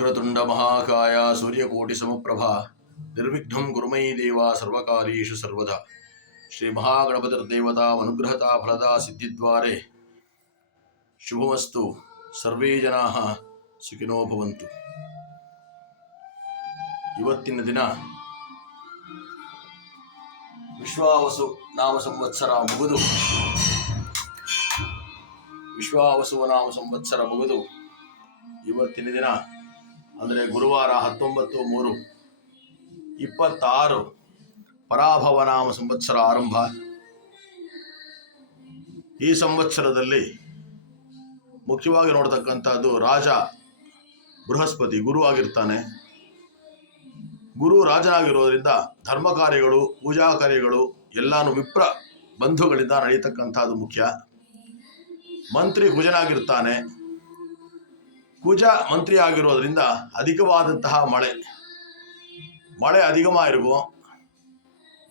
ವಕ್ರತುಂಡ ಮಹಾಕಾಯ ಸೂರ್ಯಕೋಟಿ ಸಮಪ್ರಭಾ ನಿರ್ವಿಘ್ನಂ ಕುರು ಮಯಿ ದೇವ ಸರ್ವಕಾರ್ಯೇಷು ಸರ್ವದಾ ಶ್ರೀ ಮಹಾಗಣಪತಿರ್ದೇವತಾ ಅನುಗ್ರಹತಾ ಫಲದಾ ಸಿದ್ಧಿದ್ವಾರೆ ಶುಭಮಸ್ತು. ಸರ್ವೇ ಜನಾಃ ಸುಖಿನೋ ಭವಂತು. ಇವತ್ತಿನ ದಿನ ವಿಶ್ವಾವಸು ನಾಮ ಸಂವತ್ಸರ ಮುಗಿದು ಇವತ್ತಿನ ದಿನ ಅಂದರೆ ಗುರುವಾರ 19/3/26 ಪರಾಭವ ನಾಮ ಸಂವತ್ಸರ ಆರಂಭ. ಈ ಸಂವತ್ಸರದಲ್ಲಿ ಮುಖ್ಯವಾಗಿ ನೋಡ್ತಕ್ಕಂಥದ್ದು ರಾಜ ಬೃಹಸ್ಪತಿ ಗುರು ಆಗಿರ್ತಾನೆ. ಗುರು ರಾಜನಾಗಿರೋದ್ರಿಂದ ಧರ್ಮ ಕಾರ್ಯಗಳು ಪೂಜಾ ಕಾರ್ಯಗಳು ಎಲ್ಲಾನು ವಿಪ್ರ ಬಂಧುಗಳಿಂದ ನಡೀತಕ್ಕಂಥದ್ದು ಮುಖ್ಯ. ಮಂತ್ರಿ ಕುಜನಾಗಿರ್ತಾನೆ. ಕುಜ ಮಂತ್ರಿ ಆಗಿರೋದ್ರಿಂದ ಅಧಿಕವಾದಂತಹ ಮಳೆ ಅಧಿಕವಾಗಿರುವ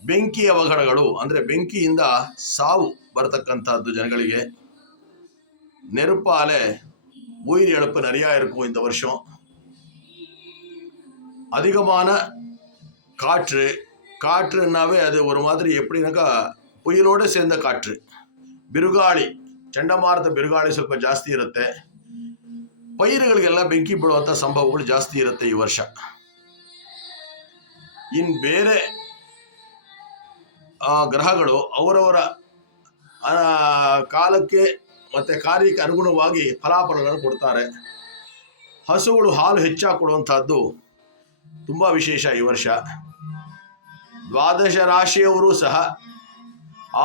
ಬೆಂಕಿ ಅವಘಡಗಳು ಅಂದರೆ ಬೆಂಕಿಯಿಂದ ಸಾವು ಬರತಕ್ಕಂಥದ್ದು ಜನಗಳಿಗೆ. நெருப்பால உயிர் இழப்பு நிறையா இருக்கும் இந்த வருஷம். அதிகமான காற்றுனாவே அது ஒரு மாதிரி எப்படின்னாக்கா புயலோடு சேர்ந்த ಕಾಟ್ರು. ಬಿರುಗಾಳಿ ಚಂಡಮಾರುತ ಬಿರುಗಾಳಿ ಸ್ವಲ್ಪ ಜಾಸ್ತಿ ಇರುತ್ತೆ. ಪೈರುಗಳಿಗೆಲ್ಲ ಬೆಂಕಿ ಬೀಳುವಂಥ ಸಂಭವಗಳು ಜಾಸ್ತಿ ಇರುತ್ತೆ ಈ ವರ್ಷ. ಇನ್ನು ಬೇರೆ ಗ್ರಹಗಳು ಅವರವರ ಕಾಲಕ್ಕೆ ಮತ್ತು ಕಾರ್ಯಕ್ಕೆ ಅನುಗುಣವಾಗಿ ಫಲಾಫಲಗಳನ್ನು ಕೊಡ್ತಾರೆ. ಹಸುಗಳು ಹಾಲು ಹೆಚ್ಚಾಗಿ ಕೊಡುವಂಥದ್ದು ತುಂಬ ವಿಶೇಷ ಈ ವರ್ಷ. 12 ರಾಶಿಯವರು ಸಹ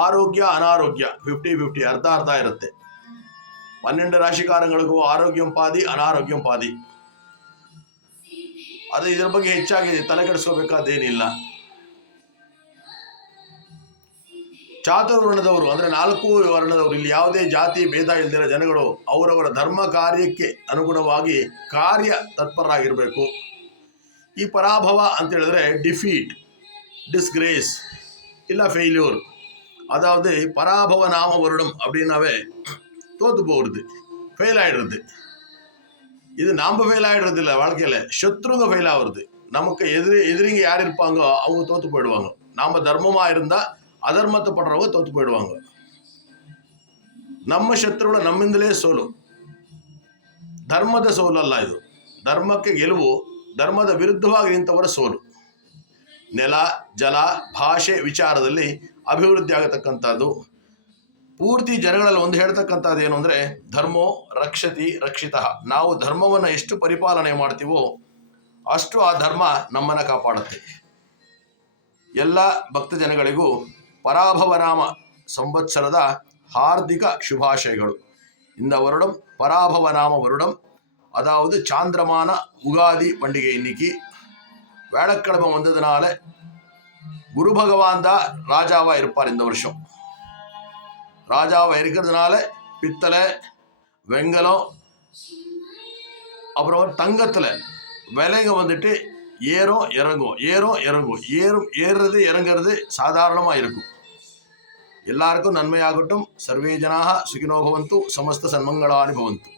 ಆರೋಗ್ಯ ಅನಾರೋಗ್ಯ 50-50 ಅರ್ಧ ಇರುತ್ತೆ. 12 ರಾಶಿಕಾರಗಳಿಗೂ ಆರೋಗ್ಯಂ ಪಾದಿ ಅನಾರೋಗ್ಯಂ ಪಾದಿ. ಅದು ಇದರ ಬಗ್ಗೆ ಹೆಚ್ಚಾಗಿ ತಲೆ ಕೆಡಿಸ್ಕೋಬೇಕಾದೇನಿಲ್ಲ. ಚಾತುರ್ವರ್ಣದವರು ಅಂದರೆ 4 ವರ್ಣದವರು, ಇಲ್ಲಿ ಯಾವುದೇ ಜಾತಿ ಭೇದ ಇಲ್ದಿರೋ ಜನಗಳು ಅವರವರ ಧರ್ಮ ಕಾರ್ಯಕ್ಕೆ ಅನುಗುಣವಾಗಿ ಕಾರ್ಯ ತತ್ಪರರಾಗಿರಬೇಕು. ಈ ಪರಾಭವ ಅಂತ ಹೇಳಿದ್ರೆ ಡಿಫೀಟ್, டிஸ்கிரேஸ் இல்லை ஃபெயில்யூர், அதாவது பராபவ நாம வருடம் அப்படின்னாவே தோத்து போகிறது, ஃபெயில் ஆகிடுறது. இது நாம் ஃபெயில் ஆகிடுறது இல்லை, வாழ்க்கையில் சத்ருங்க ஃபெயில் ஆகுறது. நமக்கு எதிரிங்க யார் இருப்பாங்கோ அவங்க தோற்று போயிடுவாங்க. நாம் தர்மமாக இருந்தால் அதர்மத்தை படுறவங்க தோற்று போயிடுவாங்க. ನಮ್ಮ ಶತ್ರುಗಳು ನಮ್ಮಿಂದಲೇ ಸೋಲು. ಧರ್ಮದ ಸೋಲಲ್ಲ ಇದು. ಧರ್ಮಕ್ಕೆ ಗೆಲುವು, ಧರ್ಮದ ವಿರುದ್ಧವಾಗಿ ನಿಂತವರ ಸೋಲು. ನೆಲ ಜಲ ಭಾಷೆ ವಿಚಾರದಲ್ಲಿ ಅಭಿವೃದ್ಧಿ ಆಗತಕ್ಕಂಥದ್ದು. ಪೂರ್ತಿ ಜನಗಳಲ್ಲಿ ಒಂದು ಹೇಳ್ತಕ್ಕಂಥದ್ದು ಏನು ಅಂದರೆ ಧರ್ಮೋ ರಕ್ಷತಿ ರಕ್ಷಿತಃ. ನಾವು ಧರ್ಮವನ್ನು ಎಷ್ಟು ಪರಿಪಾಲನೆ ಮಾಡ್ತೀವೋ ಅಷ್ಟು ಆ ಧರ್ಮ ನಮ್ಮನ್ನು ಕಾಪಾಡುತ್ತೆ. ಎಲ್ಲ ಭಕ್ತ ಜನಗಳಿಗೂ பராபவ நாம ಸಂವತ್ಸರದ ಹಾರ್ದಿಕ ಶುಭಾಶಯಗಳು. இந்த வருடம் பராபவ நாம வருடம், அதாவது சாந்திரமான உகாதி பண்டிகை இன்னைக்கு வேளக்கிழமை வந்ததுனால குரு பகவான் தான் ராஜாவா இருப்பார் இந்த வருஷம். ராஜாவா இருக்கிறதுனால பித்தளை வெங்கலம் அப்புறம் தங்கத்தில் விலைங்க வந்துட்டு ஏறும் இறங்கும் ஏறுறது இறங்கிறது சாதாரணமாக இருக்கும். எல்லாருக்கும் நன்மையாகட்டும். ಸರ್ವೇ ಜನಾಃ ಸುಖಿನೋ ಭವಂತು. ಸಮಸ್ತ ಸನ್ಮಂಗಳಾನಿ ಭವಂತು.